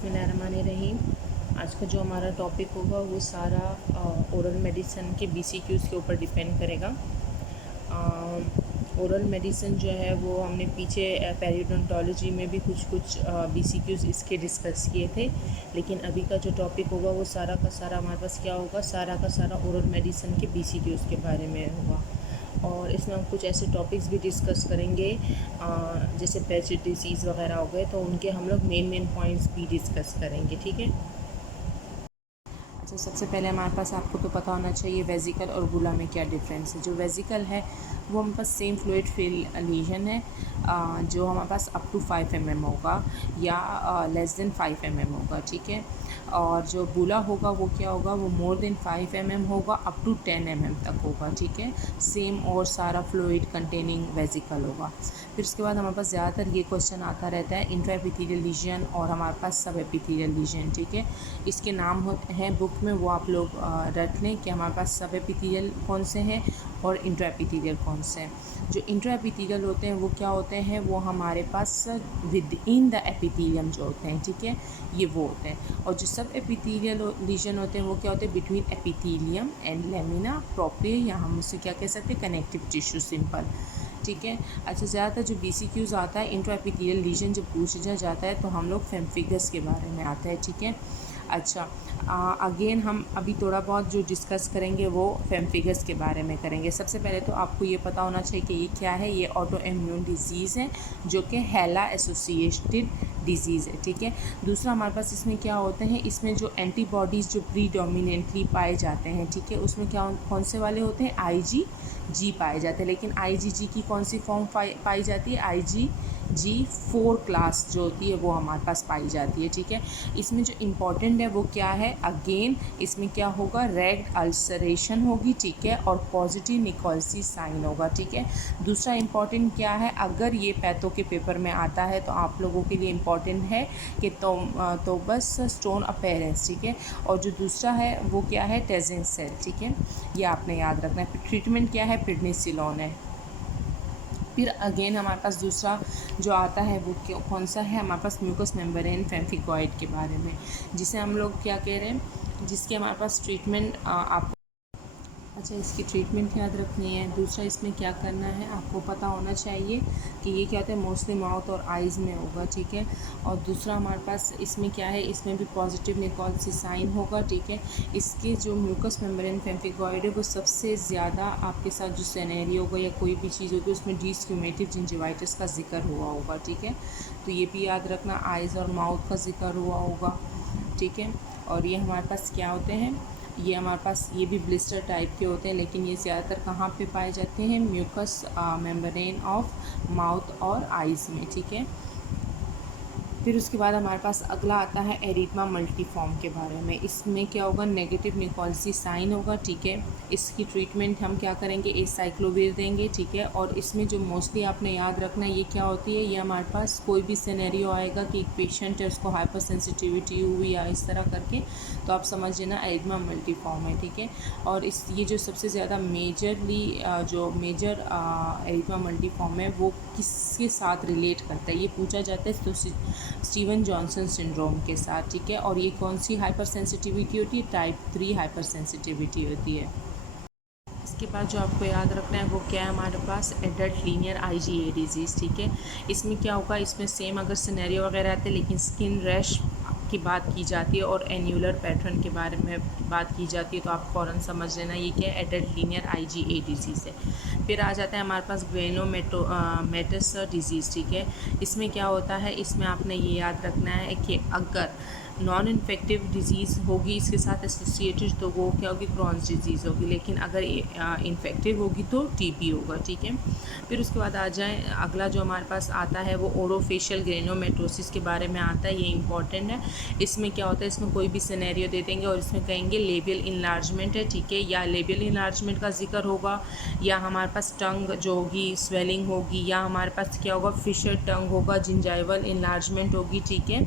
बिस्मिल्लाहिर्रहमानिर्रहीम। आज का जो हमारा टॉपिक होगा वो सारा ओरल मेडिसिन के BCQs के ऊपर डिपेंड करेगा। ओरल मेडिसिन जो है वो हमने पीछे पेरियोडोंटोलॉजी में भी कुछ BCQs इसके डिस्कस किए थे, लेकिन अभी का जो टॉपिक होगा वो सारा का सारा हमारे पास क्या होगा, सारा का सारा ओरल मेडिसिन के BCQs के बारे में होगा। और इसमें हम कुछ ऐसे टॉपिक्स भी डिस्कस करेंगे जैसे पैचिट डिसीज़ वगैरह हो गए, तो उनके हम लोग मेन पॉइंट्स भी डिस्कस करेंगे। ठीक है। अच्छा, सबसे पहले हमारे पास आपको तो पता होना चाहिए वेजिकल और बुला में क्या डिफरेंस है। जो वेजिकल है वो हमारे पास सेम फ्लूइड फिल लीजन है जो हमारे पास अप टू 5 mm होगा या लेस देन 5 mm होगा। ठीक है। और जो बुला होगा वो क्या होगा, वो मोर देन 5 mm होगा, अप टू 10 mm तक होगा। ठीक है। सेम और सारा फ्लूइड कंटेनिंग वेजिकल होगा। फिर उसके बाद हमारे पास ज़्यादातर ये क्वेश्चन आता रहता है इंट्रा एपिथेलियल लीजन और हमारे पास सब एपिथेलियल लीजन। ठीक है। इसके नाम हैं बुक में, वो आप लोग रख लें कि हमारे पास सब एपिथेलियल कौन से हैं और इंट्रा एपिथेलियल कौन से हैं। जो इंट्रा एपिथेलियल होते हैं वो क्या होते हैं, वो हमारे पास विद इन द एपिथेलियम जो होते हैं। ठीक है, ये वो होते हैं। और जो सब एपिथेलियल लीजन होते हैं वो क्या होते हैं, between epithelium and lamina propria, या हम उसे क्या कह सकते हैं, कनेक्टिव टिश्यू सिंपल। ठीक है। अच्छा, ज़्यादातर जो BCQs आता है इंट्रा एपिथेलियल लीजन जब पूछा जाता है तो हम लोग फेम्फिगस के बारे में आता है। ठीक है। अच्छा, अगेन हम अभी थोड़ा बहुत जो डिस्कस करेंगे वो फेम्फिगस के बारे में करेंगे। सबसे पहले तो आपको ये पता होना चाहिए कि ये क्या है। ये ऑटो इम्यून डिजीज़ है जो कि हैला एसोसिएटेड डिजीज़ है। ठीक है। दूसरा हमारे पास इसमें क्या होते हैं, इसमें जो एंटीबॉडीज़ जो प्रीडोमिनेंटली पाए जाते हैं, ठीक है, उसमें क्या कौन से वाले होते हैं, IgG पाए जाते हैं। लेकिन IgG की कौन सी फॉर्म पाई जाती है, IgG4 क्लास जो होती है वो हमारे पास पाई जाती है। ठीक है। इसमें जो इम्पॉर्टेंट है वो क्या है, अगेन इसमें क्या होगा, रेड अल्सरेशन होगी। ठीक है। और पॉजिटिव निकोल्सी साइन होगा। ठीक है। दूसरा इम्पॉर्टेंट क्या है, अगर ये पैथो के पेपर में आता है तो आप लोगों के लिए इम्पॉर्टेंट है कि तो बस स्टोन अपेयरेंस। ठीक है। और जो दूसरा है वो क्या है, टेजिन सेल। ठीक है, ये आपने याद रखना है। ट्रीटमेंट क्या है, प्रेडनिसोलोन है। फिर अगेन हमारे पास दूसरा जो आता है वो कौन सा है, हमारे पास म्यूकस मेम्ब्रेन पेम्फिगॉइड के बारे में, जिसे हम लोग क्या कह रहे हैं, जिसके हमारे पास ट्रीटमेंट आप अच्छा, इसकी ट्रीटमेंट याद रखनी है। दूसरा इसमें क्या करना है, आपको पता होना चाहिए कि ये क्या होता है, मोस्टली माउथ और आइज़ में होगा। ठीक है। और दूसरा हमारे पास इसमें क्या है, इसमें भी पॉजिटिव निकोल्सी साइन होगा। ठीक है। इसके जो म्यूकस मेम्ब्रेन पेम्फिगॉइड है वो सबसे ज़्यादा आपके साथ जो सिनेरियो होगा या कोई भी चीज़ होगी उसमें डिस्क्यूमेटिव जिंजिवाइटिस का जिक्र हुआ होगा। ठीक है। तो ये भी याद रखना, आइज़ और माउथ का जिक्र हुआ होगा। ठीक है। और ये हमारे पास क्या होते हैं, ये हमारे पास ये भी ब्लिस्टर टाइप के होते हैं, लेकिन ये ज़्यादातर कहाँ पे पाए जाते हैं, म्यूकस मेम्ब्रेन ऑफ माउथ और आइज़ में। ठीक है। फिर उसके बाद हमारे पास अगला आता है एरिथमा मल्टीफॉर्म के बारे में। इसमें क्या होगा, नेगेटिव निकोल्सी साइन होगा। ठीक है। इसकी ट्रीटमेंट हम क्या करेंगे, एसाइक्लोविर देंगे। ठीक है। और इसमें जो मोस्टली आपने याद रखना है, ये क्या होती है, ये हमारे पास कोई भी सिनेरियो आएगा कि एक पेशेंट है उसको हाइपर सेंसिटिविटी हुई या इस तरह करके, तो आप समझ लेना एरिथमा मल्टीफॉर्म है। ठीक है। और ये जो सबसे ज़्यादा मेजरली जो मेजर एरिथमा मल्टीफॉर्म है वो किसके साथ रिलेट करता है, ये पूछा जाता है, तो स्टीवन जॉनसन सिंड्रोम के साथ। ठीक है। और ये कौन सी हाइपर सेंसिटिविटी होती है, टाइप 3 हाइपर सेंसिटिविटी होती है। इसके बाद जो आपको याद रखना है वो क्या है, हमारे पास एडल्ट लीनियर IgA डिजीज़। ठीक है। इसमें क्या होगा, इसमें सेम अगर सिनेरियो वगैरह आते हैं, लेकिन स्किन रैश की बात की जाती है और एन्यूलर पैटर्न के बारे में बात की जाती है, तो आप फ़ौरन समझ लेना ये क्या है, एडल्ट लीनियर IgA डिजीज़ है। फिर आ जाता है हमारे पास ग्रेनोमेटोमेटस डिजीज़। ठीक है। इसमें क्या होता है, इसमें आपने ये याद रखना है कि अगर नॉन इन्फेक्टिव डिज़ीज़ होगी इसके साथ एसोसिएटेड तो वो क्या होगी, क्रॉन्स डिजीज़ होगी। लेकिन अगर इन्फेक्टिव होगी तो TB होगा। ठीक है। फिर उसके बाद आ जाए अगला जो हमारे पास आता है वो ओरोफेशियल ग्रेनोमेटोसिस के बारे में आता है। ये इंपॉर्टेंट है। इसमें क्या होता है, इसमें कोई भी सिनेरियो दे देंगे और इसमें कहेंगे लेबियल इनलार्जमेंट है। ठीक है। या लेबियल इनलार्जमेंट का जिक्र होगा, या हमारे पास टंग जो होगी स्वेलिंग होगी, या हमारे पास क्या होगा, फिशर टंग होगा, जिंजाइवल इनलार्जमेंट होगी। ठीक है।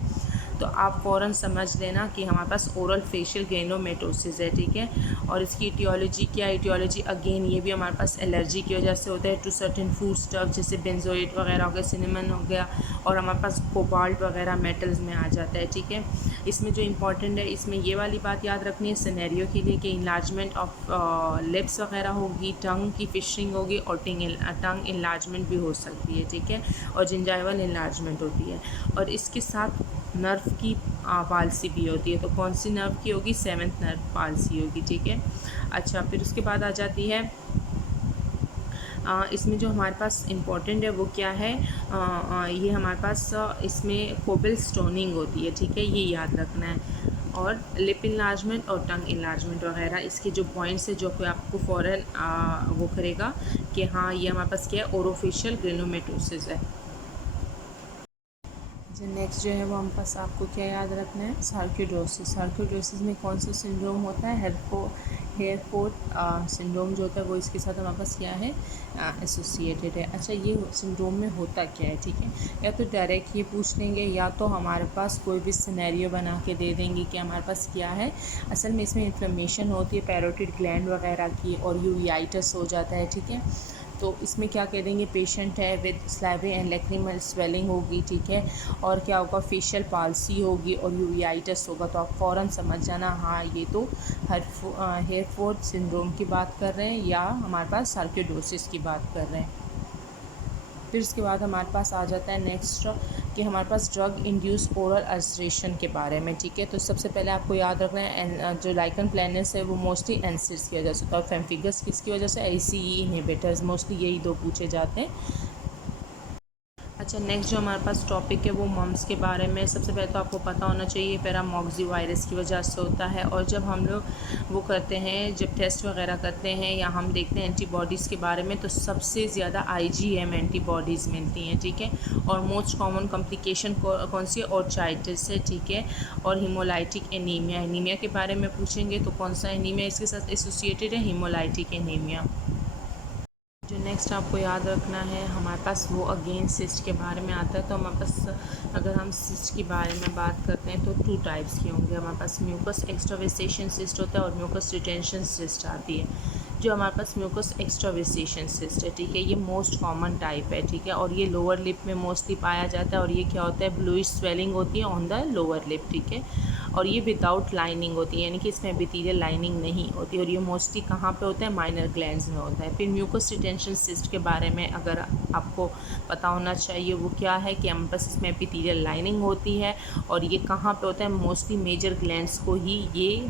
तो आप फ़ौरन समझ लेना कि हमारे पास ओरल फेशियल ग्रेनुलोमेटोसिस है, ठीक है। और इसकी इटियोलॉजी क्या है? इटियोलॉजी अगेन ये भी हमारे पास एलर्जी की वजह से होता है टू सर्टेन फूड स्टफ, जैसे बेंजोएट वगैरह हो गया, सिनेमन हो गया, और हमारे पास कोबाल्ट वगैरह मेटल्स में आ जाता है, ठीक है। इसमें जो इम्पॉर्टेंट है, इसमें ये वाली बात याद रखनी है सिनेरियो के लिए कि इन्लार्जमेंट ऑफ लिप्स वगैरह होगी, टंग की फिशिंग होगी, और टंग इन्लार्जमेंट भी हो सकती है, ठीक है, और जिंजाइवल इन्लार्जमेंट होती है। और इसके साथ नर्व की पालसी भी होती है। तो कौन सी नर्व की होगी? 7th नर्व पालसी होगी, ठीक है। अच्छा, फिर उसके बाद आ जाती है इसमें जो हमारे पास इम्पॉर्टेंट है वो क्या है? ये हमारे पास इसमें कोबल स्टोनिंग होती है, ठीक है, ये याद रखना है। और लिप इन्लार्जमेंट और टंग इन्लार्जमेंट वगैरह इसके जो पॉइंट्स है जो कि आपको फ़ौरन वो करेगा कि हाँ ये हमारे पास क्या है? ओरोफेशियल ग्रेनुलोमेटोसिस है। जो नेक्स्ट जो है वो हम पास आपको क्या याद रखना है? सार्कोइडोसिस। सार्कोइडोसिस में कौन सा सिंड्रोम होता है? हेयरफोर्ड सिंड्रोम जो होता है वो इसके साथ हमारे पास क्या है? एसोसिएटेड है। अच्छा, ये सिंड्रोम में होता क्या है, ठीक है? या तो डायरेक्ट ये पूछ लेंगे या तो हमारे पास कोई भी सिनेरियो बना के दे देंगे कि हमारे पास क्या है। असल में इसमें इन्फ्लेमेशन होती है पैरोटिड ग्लैंड वगैरह की, और यूवियाइटिस हो जाता है, ठीक है। तो इसमें क्या कह देंगे? पेशेंट है with salivary and lacrimal swelling होगी, ठीक है, और क्या होगा? फेशियल पाल्सी होगी और यूवियाइटिस होगा। तो आप फ़ौरन समझ जाना हाँ ये तो हेयरफोर्ड सिंड्रोम की बात कर रहे हैं या हमारे पास सार्कोइडोसिस की बात कर रहे हैं। फिर इसके बाद हमारे पास आ जाता है नेक्स्ट कि हमारे पास ड्रग इंड्यूस ओरल अल्सरेशन के बारे में, ठीक है। तो सबसे पहले आपको याद रखना है जो लाइकन प्लानस है वो मोस्टली एनसिड्स की वजह से होता है, और फेम्फिगस किसकी वजह से? ACE इनहिबिटर्स, मोस्टली यही दो पूछे जाते हैं। अच्छा, नेक्स्ट जो हमारे पास टॉपिक है वो मम्स के बारे में। सबसे पहले तो आपको पता होना चाहिए पैरामॉक्सी वायरस की वजह से होता है, और जब हम लोग वो करते हैं, जब टेस्ट वगैरह करते हैं या हम देखते हैं एंटीबॉडीज़ के बारे में, तो सबसे ज़्यादा IgM एंटीबॉडीज़ मिलती हैं, ठीक है। और मोस्ट कॉमन कॉम्प्लिकेशन कौन सी है? ऑर्चाइटिस है, ठीक है। और हीमोलाइटिक एनीमिया। एनीमिया के बारे में पूछेंगे तो कौन सा एनीमिया इसके साथ एसोसिएटेड है? Haemolytic anaemia. जो नेक्स्ट आपको याद रखना है हमारे पास वो अगेन सिस्ट के बारे में आता है। तो हमारे पास अगर हम सिस्ट के बारे में बात करते हैं तो 2 टाइप्स के होंगे हमारे पास। म्यूकस एक्स्ट्रावेसेशन सिस्ट होता है और म्यूकस रिटेंशन सिस्ट आती है। जो हमारे पास म्यूकस एक्स्ट्रावेसेशन सिस्ट है, ठीक है, ये मोस्ट कॉमन टाइप है, ठीक है, और ये लोअर लिप में मोस्टली पाया जाता है। और ये क्या होता है? ब्लूइश स्वेलिंग होती है ऑन द लोअर लिप, ठीक है, और ये विदाउट लाइनिंग होती है, यानी कि इसमें एपिथेलियल लाइनिंग नहीं होती। और ये मोस्टली कहाँ पे होता है? माइनर ग्लैंड्स में होता है। फिर म्यूकस रिटेंशन सिस्ट के बारे में अगर आपको पता होना चाहिए वो क्या है कि हम बस इसमें एपिथेलियल लाइनिंग होती है, और ये कहाँ पे होता है? मोस्टली मेजर ग्लैंड्स को ही ये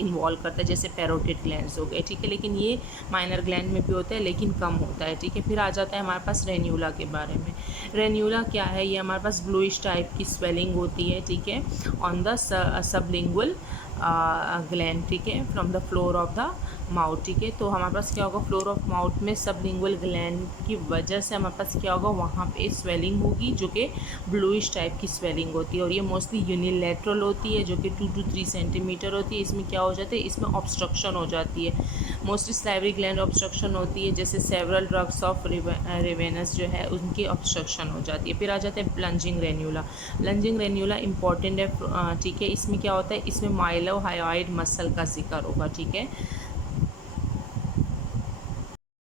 इन्वॉल्व करता है, जैसे पैरोटिड ग्लैंड्स हो गए, ठीक है, लेकिन ये माइनर ग्लैंड में भी होता है लेकिन कम होता है, ठीक है। फिर आ जाता है हमारे पास रेन्यूला के बारे में। रेन्यूला क्या है? ये हमारे पास ब्लूइश टाइप की स्वेलिंग होती है, ठीक है, ऑन द सबलिंगुअल ग्लैंड, ठीक है, from the floor of the mouth, ठीक है। तो हमारे पास क्या होगा? फ्लोर ऑफ माउथ में सबलिंगुअल ग्लैंड की वजह से हमारे पास क्या होगा? वहाँ पे स्वेलिंग होगी जो कि ब्लूइश टाइप की स्वेलिंग होती है, और ये मोस्टली यूनिलेटरल होती है जो कि 2 to 3 सेंटीमीटर होती है। इसमें क्या हो जाता है? इसमें ऑब्स्ट्रक्शन हो जाती है, मोस्टली सैलरी ग्लैंड ऑब्स्ट्रक्शन होती है, जैसे सेवरल ड्रग्स ऑफ रेवेनस जो है उनकी ऑब्स्ट्रक्शन हो जाती है। फिर आ जाता है प्लंजिंग रेन्यूला। प्लंजिंग रेन्यूला इंपॉर्टेंट है, ठीक है। इसमें क्या होता है? इसमें माइलोहायोइड मसल का जिक्र होगा, ठीक है।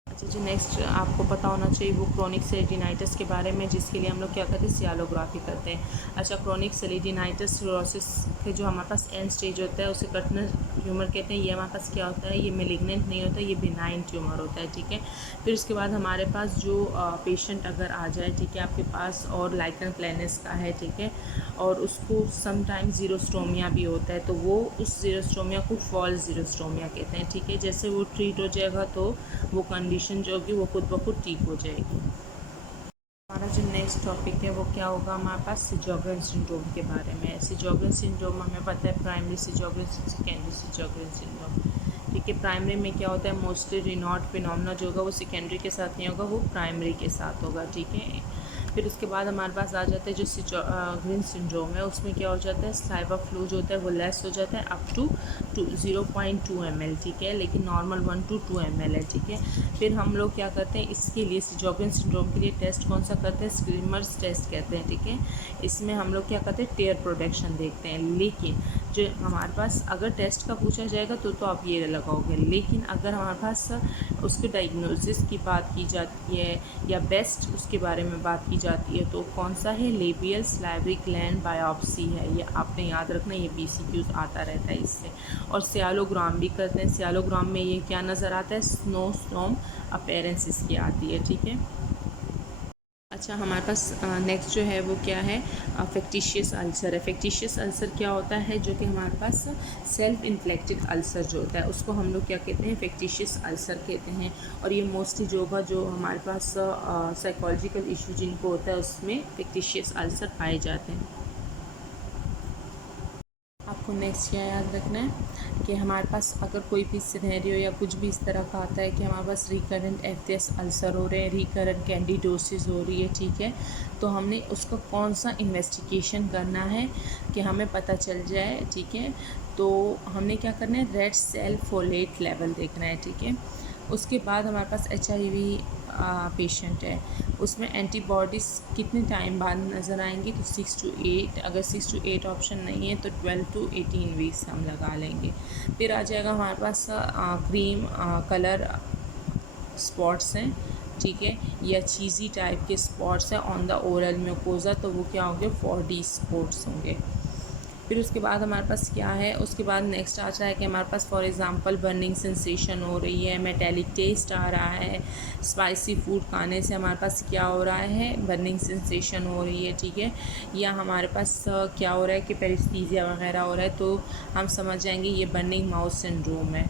अच्छा, जो नेक्स्ट आपको पता होना चाहिए वो क्रोनिक सेलेडिनाइटिस के बारे में, जिसके लिए हम लोग क्या करते हैं? सियालोग्राफी करते हैं। अच्छा, क्रोनिक सेलेडिनाइटिस सिरोसिस के जो हमारे पास एंड स्टेज होता है उसे कटनर ट्यूमर कहते हैं। ये हमारे पास क्या होता है? ये मेलिग्नेंट नहीं होता, ये बिनाइन ट्यूमर होता है, ठीक है। फिर उसके बाद हमारे पास जो पेशेंट अगर आ जाए, ठीक है, आपके पास और लाइकन प्लानस का है, ठीक है, और उसको समटाइम जीरोस्टोमिया भी होता है, तो वो उस जीरोस्टोमिया को फॉल्स जीरोस्टोमिया कहते हैं, ठीक है। जैसे वो ट्रीट हो जाएगा तो वो कंडीशन जो होगी वो खुद ब खुद ठीक हो जाएगी। हमारा जो नेक्स्ट टॉपिक है वो क्या होगा? हमारे पास सिजोगरेन सिंड्रोम के बारे में। सिजोगरेन सिंड्रोम हमें पता है प्राइमरी सिजोगरेन, सेकेंडरी सिजोगरेन सिंड्रोम, ठीक है। प्राइमरी में क्या होता है? मोस्टली रिनॉट फिनोमेना जो होगा वो सेकेंडरी के साथ नहीं होगा, वो प्राइमरी के साथ होगा, ठीक है। फिर उसके बाद हमारे पास आ जाता है जो ग्रीन सिंड्रोम है, उसमें क्या हो जाता है, सलाइवा फ्लो जो होता है वो लेस हो जाता है अप टू 0.2 ml, ठीक है, लेकिन नॉर्मल 1 to 2 ml है, ठीक है। फिर हम लोग क्या करते हैं इसके लिए, सीजोगिन सिंड्रोम के लिए टेस्ट कौन सा करते हैं, स्क्रीमर्स टेस्ट कहते हैं, ठीक है। इसमें हम लोग क्या करते हैं, टेयर प्रोटेक्शन देखते हैं, लेकिन जो हमारे पास अगर टेस्ट का पूछा जाएगा तो आप ये लगाओगे, लेकिन अगर हमारे पास उसके डायग्नोसिस की बात की जाती है या बेस्ट उसके बारे में बात की जाती है तो कौन सा है, लेबियल सलाइवरी ग्लैंड बायोप्सी है, ये आपने याद रखना, ये BCQs आता रहता है इससे। और सियालोग्राम भी करते हैं, सियालोग्राम में ये क्या नज़र आता है, स्नो स्टॉर्म अपीयरेंस इसकी आती है, ठीक है। अच्छा, हमारे पास नेक्स्ट जो है वो क्या है, फैक्टिशियस अल्सर है। फैक्टिशियस अल्सर क्या होता है, जो कि हमारे पास सेल्फ इन्फ्लेक्टेड अल्सर जो होता है उसको हम लोग क्या कहते हैं, फैक्टिशियस अल्सर कहते हैं। और ये मोस्टली जो हमारे पास साइकोलॉजिकल इशू जिनको होता है उसमें फैक्टिशियस अल्सर पाए जाते हैं। आपको नेक्स्ट क्या याद रखना है कि हमारे पास अगर कोई भी सिनेरियो या कुछ भी इस तरह का आता है कि हमारे पास रिकरेंट एफएस अल्सर हो रहे हैं, रिकरेंट कैंडिडोसिस हो रही है, ठीक है, तो हमने उसका कौन सा इन्वेस्टिगेशन करना है कि हमें पता चल जाए, ठीक है। तो हमने क्या करना है, रेड सेल फोलेट लेवल देखना है, ठीक है। उसके बाद हमारे पास HIV पेशेंट है, उसमें एंटीबॉडीज़ कितने टाइम बाद नज़र आएंगी, तो 6 to 8, अगर 6 to 8 ऑप्शन नहीं है तो 12 to 18 वीक्स हम लगा लेंगे। फिर आ जाएगा हमारे पास क्रीम कलर स्पॉट्स हैं, ठीक है, या चीज़ी टाइप के स्पॉट्स हैं ऑन द ओरल म्यूकोजा, तो वो क्या होंगे, 4D स्पॉट्स होंगे। फिर उसके बाद हमारे पास क्या है, उसके बाद नेक्स्ट आता है कि हमारे पास फॉर एग्ज़ाम्पल बर्निंग सेंसेशन हो रही है, मेटेलिक टेस्ट आ रहा है, स्पाइसी फूड खाने से हमारे पास क्या हो रहा है, बर्निंग सेंसेशन हो रही है, ठीक है, या हमारे पास क्या हो रहा है कि पेरिस्थीजिया वगैरह हो रहा है, तो हम समझ जाएंगे ये बर्निंग माउथ सिंड्रोम है।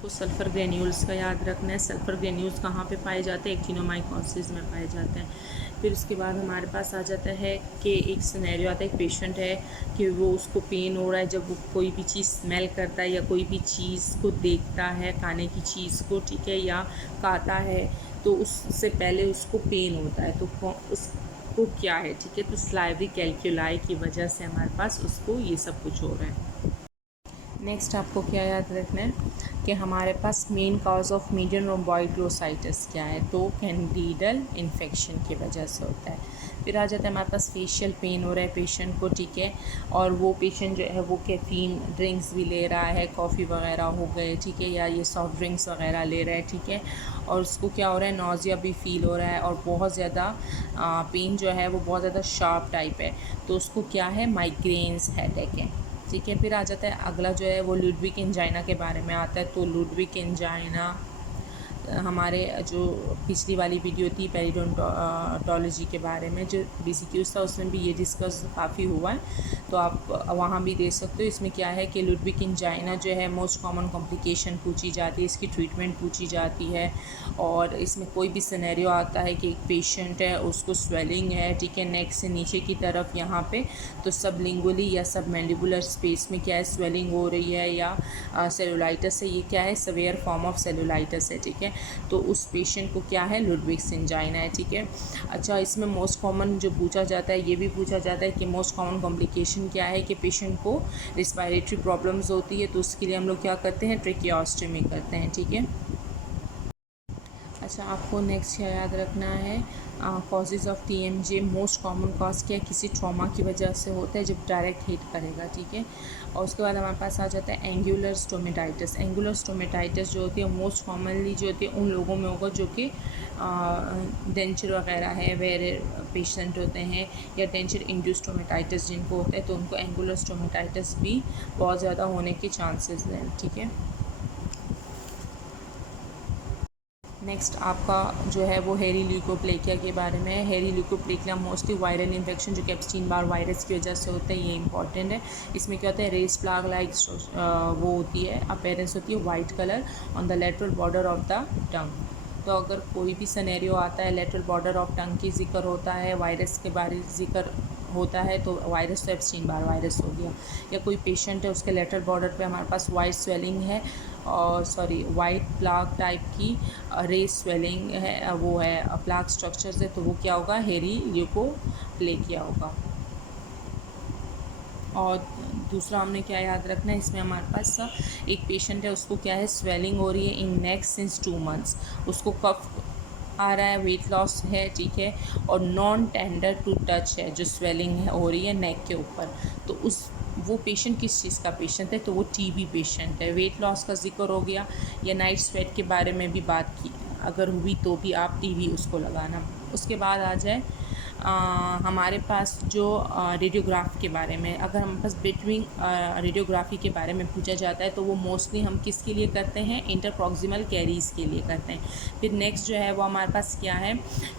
तो सल्फ़र ग्रेन्यूल्स का याद रखना है, सल्फ़र ग्रेन्यूल्स कहाँ पे पाए जाते हैं, एक्टिनोमाइकोसिस में पाए जाते हैं। फिर उसके बाद हमारे पास आ जाता है कि एक सिनेरियो आता है, एक पेशेंट है कि वो उसको पेन हो रहा है जब वो कोई भी चीज़ स्मेल करता है या कोई भी चीज़ को देखता है, खाने की चीज़ को, ठीक है, या खाता है, तो उससे पहले उसको पेन होता है, तो उसको क्या है, ठीक है, तो स्लाइवरी कैल्कुलाई की वजह से हमारे पास उसको ये सब कुछ हो रहा है। नेक्स्ट आपको क्या याद रखना है कि हमारे पास मेन कॉज ऑफ मीडियन रोम्बोइडोसाइटिस क्या है, तो कैंडिडल इन्फेक्शन की वजह से होता है। फिर आ जाता है हमारे पास फेशियल पेन हो रहा है पेशेंट को, ठीक है, और वो पेशेंट जो है वो कैफ़ीन ड्रिंक्स भी ले रहा है, कॉफ़ी वगैरह हो गए, ठीक है, या ये सॉफ्ट ड्रिंक्स वगैरह ले रहा है, ठीक है, और उसको क्या हो रहा है, नोज़िया भी फील हो रहा है और बहुत ज़्यादा पेन जो है वो बहुत ज़्यादा शार्प टाइप है, तो उसको क्या है, माइग्रेन्स हेडेक है, ठीक है। फिर आ जाता है अगला जो है वो लुडविक एंजाइना के बारे में आता है, तो लुडविक एंजाइना हमारे जो पिछली वाली वीडियो थी पेरिडोंटोलॉजी के बारे में जो BCQs था उसमें भी ये डिस्कस काफ़ी हुआ है, तो आप वहाँ भी देख सकते हो। इसमें क्या है कि लुडविक एंजाइना जो है मोस्ट कॉमन कॉम्प्लिकेशन पूछी जाती है, इसकी ट्रीटमेंट पूछी जाती है, और इसमें कोई भी सिनेरियो आता है कि एक पेशेंट है उसको स्वेलिंग है, ठीक है, नेक से नीचे की तरफ यहाँ पे, तो सबलिंगुअली या सब मैंडिबुलर स्पेस में क्या है, स्वेलिंग हो रही है या सेलुलाइटिस है, ये क्या है, सवेयर फॉर्म ऑफ सेलुलाइटिस है, ठीक है, तो उस पेशेंट को क्या है, लुडविक एंजाइना है, ठीक है। अच्छा, इसमें मोस्ट कॉमन जो पूछा जाता है, ये भी पूछा जाता है कि मोस्ट कॉमन कॉम्प्लिकेशन क्या है, कि पेशेंट को रिस्पायरेटरी प्रॉब्लम्स होती है, तो उसके लिए हम लोग क्या करते हैं, ट्रेकियोस्टमी करते हैं, ठीक है। अच्छा, आपको नेक्स्ट क्या याद रखना है, causes of TMJ, most common cause क्या है, किसी ट्रॉमा की वजह से होता है जब डायरेक्ट हिट करेगा, ठीक है। और उसके बाद हमारे पास आ जाता है एंगुलर स्टोमेटाइटिस। एंगुलर स्टोमेटाइटिस जो होती है मोस्ट कॉमनली जो होती है उन लोगों में होगा जो कि डेंचर वगैरह है, वेरे पेशेंट होते हैं, या डेंचर इंड्यूस्ड स्टोमेटाइटिस जिनको होता है, तो उनको एंगुलर स्टोमेटाइटिस भी बहुत ज़्यादा होने के चांसेस हैं, ठीक है। नेक्स्ट आपका जो है वो हेरी ल्यूकोप्लेकिया के बारे में है। हेरी ल्यूकोप्लेकिया मोस्टली वायरल इन्फेक्शन जो कि एप्स्टीन बार वायरस की वजह से होता है, ये इंपॉर्टेंट है। इसमें क्या होता है, रेस प्लाग लाइक वो होती है, अपीयरेंस होती है white colour on the lateral border of the tongue. तो अगर कोई भी सिनेरियो आता है लेटरल बॉर्डर ऑफ टंग की जिक्र होता है, वायरस के बारे जिक्र होता है तो वायरस तो एप्स्टीन बार वायरस हो गया। या कोई पेशेंट है उसके लेटरल बॉर्डर पे हमारे पास वाइट स्वेलिंग है और वाइट प्लाक टाइप की रेस स्वेलिंग है, वो है प्लाक स्ट्रक्चर्स है, तो वो क्या होगा, हेरी ल्यूकोप्लेकिया होगा। और दूसरा हमने क्या याद रखना है, इसमें हमारे पास एक पेशेंट है उसको क्या है, स्वेलिंग हो रही है इन नेक सिंस 2 मंथ्स, उसको कफ आ रहा है, वेट लॉस है, ठीक है, और नॉन टेंडर टू टच है जो स्वेलिंग हो रही है नेक के ऊपर। तो वो पेशेंट किस चीज़ का पेशेंट है, तो वो टीबी पेशेंट है। वेट लॉस का जिक्र हो गया या नाइट स्वेट के बारे में भी बात की, अगर हुई तो भी आप टीवी उसको लगाना। उसके बाद आ जाए हमारे पास जो रेडियोग्राफ के बारे में, अगर हमारे पास बिटवीन रेडियोग्राफी के बारे में पूछा जाता है तो वो मोस्टली हम किसके लिए करते हैं, इंटरप्रॉक्सिमल कैरीज़ के लिए करते हैं। फिर नेक्स्ट जो है वो हमारे पास क्या है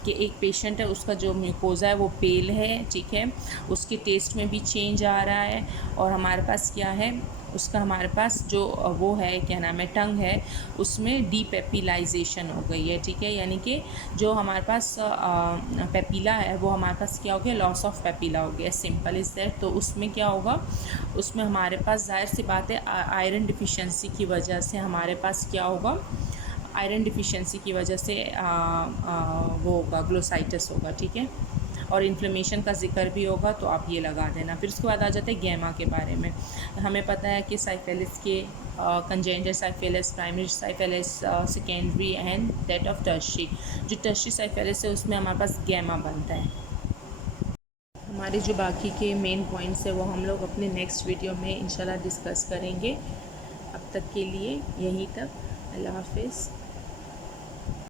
कि एक पेशेंट है उसका जो म्यूकोज़ा है वो पेल है, ठीक है, उसके टेस्ट में भी चेंज आ रहा है, और हमारे पास क्या है, उसका हमारे पास जो वो है क्या नाम है, टंग है, उसमें डीपेपिलाइजेशन हो गई है, ठीक है, यानी कि जो हमारे पास पेपिला है वो हमारे पास क्या हो गया, लॉस ऑफ पेपिला हो गया, सिंपल इज़ दैट। तो उसमें क्या होगा, उसमें हमारे पास जाहिर सी बात है आयरन डिफिशिएंसी की वजह से हमारे पास क्या होगा, आयरन डिफिशिएंसी की वजह से वो होगा, ग्लोसाइटिस होगा, ठीक है, और इन्फ्लेमेशन का जिक्र भी होगा, तो आप ये लगा देना। फिर उसके बाद आ जाते हैं गैमा के बारे में। हमें पता है कि साइफेलिस के congenital syphilis, primary syphilis, secondary and that of tertiary. जो टर्शियरी साइफेलिस है उसमें हमारे पास गैमा बनता है। हमारे जो बाकी के मेन पॉइंट्स है वो हम लोग अपने नेक्स्ट वीडियो में इंशाल्लाह डिस्कस करेंगे। अब तक के लिए यहीं तक, अल्लाह हाफिज़।